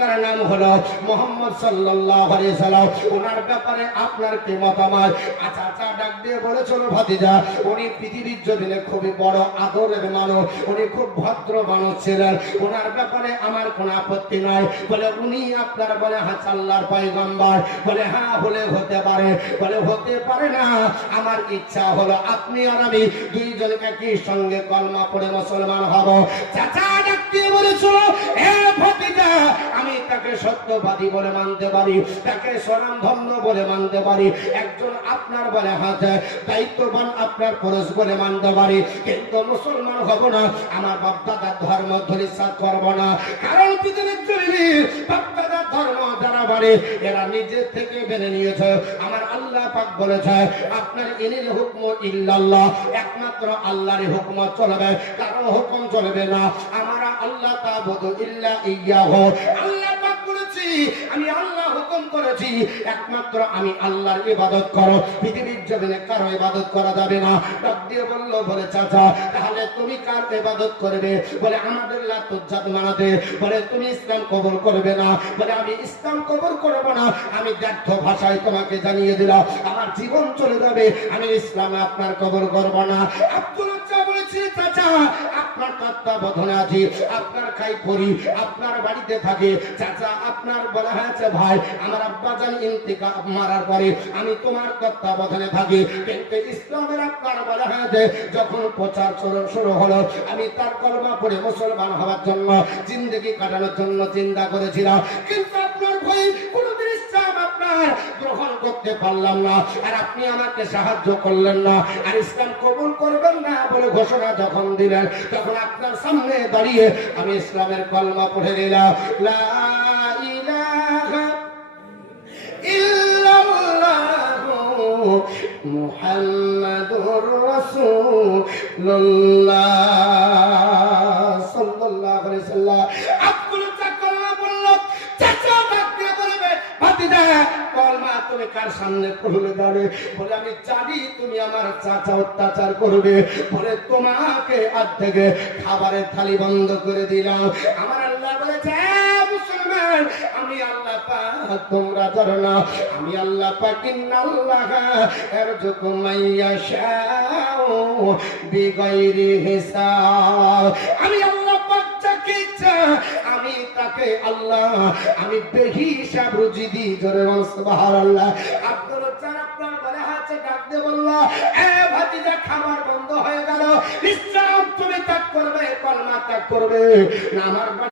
তার নাম হলো মুহাম্মদ সাল্লাল্লাহু আলাইহি সাল্লাম। ওনার ব্যাপারে আপনার কি মতামত? চাচা ডাক দিয়ে বলেছিল ভাতিজা উনি পৃথিবীর জমিনে খুবই বড় আদরের মানুষ, উনি খুব ভদ্র মানুষ ছিলেন, ওনার ব্যাপারে আমার কোনো আপত্তি নাই। বলে উনি আপনার বলে হ্যাঁ আল্লাহর পয়গম্বর? বলে হ্যাঁ হলে হতে পারে। বলে হতে পারে না, আমার ইচ্ছা হলো আপনি আর আমি দুইজন একই সঙ্গে কলমা পড়ে মুসলমান হব। চাচা ডাক দিয়ে বলেছিল হে ভাতিজা আমি তাকে সত্যবাদী বলে মানতে পারি, তাকে স্বনামধন্য বলে মানতে পারি, একজন আপনার বলে হাতে দায়িত্ববান আপনার পুরুষ বলে মানতে পারি, কিন্তু মুসলমান হব না, আমার বাপদাদার ধর্ম ধরিসাত করব না। কারণ পৃথিবীর জমিনে বাপদাদার ধর্ম যারা বাড়ে এরা নিজের থেকে বেড়ে নিয়েছে। আমার আল্লাহ পাক বলেছে আপনার ইনিল হুকম ইল্লাল্লাহ, একমাত্র আল্লাহরই হুকম চলবে, কারো হুকুম চলবে না। আমরা আল্লাহ তাবুদু ইল্লা ইয়াহু, আল্লাহ পাক বলেছি আমি আল্লাহ হুকুম করেছি একমাত্র আমি আল্লাহর ইবাদত করো, পৃথিবীর জমিনে কারো ইবাদত করা যাবে না। ডাক দিয়ে বলল বলে চাচা তাহলে তুমি কার ইবাদত করবে? বলে আমাদের লাতুজ্জাত মানাতে। বলে তুমি ইসলাম কবুল করবে না? বলে আমি ইসলাম কবুল করব না, আমি ব্যর্থ ভাষায় তোমাকে জানিয়ে দিলাম আমার জীবন চলে যাবে, আমি ইসলামে আপনার কবুল করব না। আব্দুল বলেছি চাচা আপনার তত্ত্বাবধানে আছি, আপনার খাই পড়ি, আপনার বাড়িতে থাকি। চাচা আপনার বলা হয়েছে ভাই আমার আব্বা জান ইন্তিকাল মারার পরে আমি তোমার তত্ত্বাবধানে থাকি, কিন্তু ইসলামের আপনার বলা হয়েছে যখন প্রচার শুরু হলো আমি তার কলমা পড়ে মুসলমান হওয়ার জন্য জিন্দেগি কাটানোর জন্য চিন্তা করেছিলাম, কিন্তু আপনার ভয় কোনোদিন ইসলাম আপনার গ্রহণ করতে পারলাম না, আর আপনি আমাকে সাহায্য করলেন না, আর ইসলাম কবুল করবেন না বলে ঘোষণা যখন দিলেন তখন আপনার সামনে দাঁড়িয়ে আমি ইসলামের কলমা পড়ে দিলাম লা ইলাহা ইল্লাল্লাহু মুহাম্মাদুর রাসূলুল্লাহ সাল্লাল্লাহু আলাইহি সাল্লাম। আব্দুল কলমা বলল চাচা ডাকতে বলবে ভাতিজা কলমা তুমি কার সামনে পড়লে দাঁড়ে? বলে আমি জানি তুমি আমার চাচা অত্যাচার করবে, বলে তোমাকে আজ থেকে খাবারের থালি বন্ধ করে দিলাম। আমার আল্লাহ বলেছে মুসলমান আমি আল্লাহ পাক তোমরা জানো না আমি আল্লাহ পাক ইন্নাল্লাহ ইয়ারযুকু মাইয়াশাউ বিগাইরি হিসাব। আমি আল্লাহ পাক যাকে ইচ্ছা আমি তাকে আল্লাহ আমি বেহিসাব রুজি দিই। জোরে বল সুবহানাল্লাহ। আব্দুল চার আপনার বলে হাতে ডাক দিয়ে বলল এ ভাতিজা খাবার বন্ধ হয়ে গেল, নিশ্চয় তুমি ত্যাগ করবে, কলমা ত্যাগ করবে না। আমার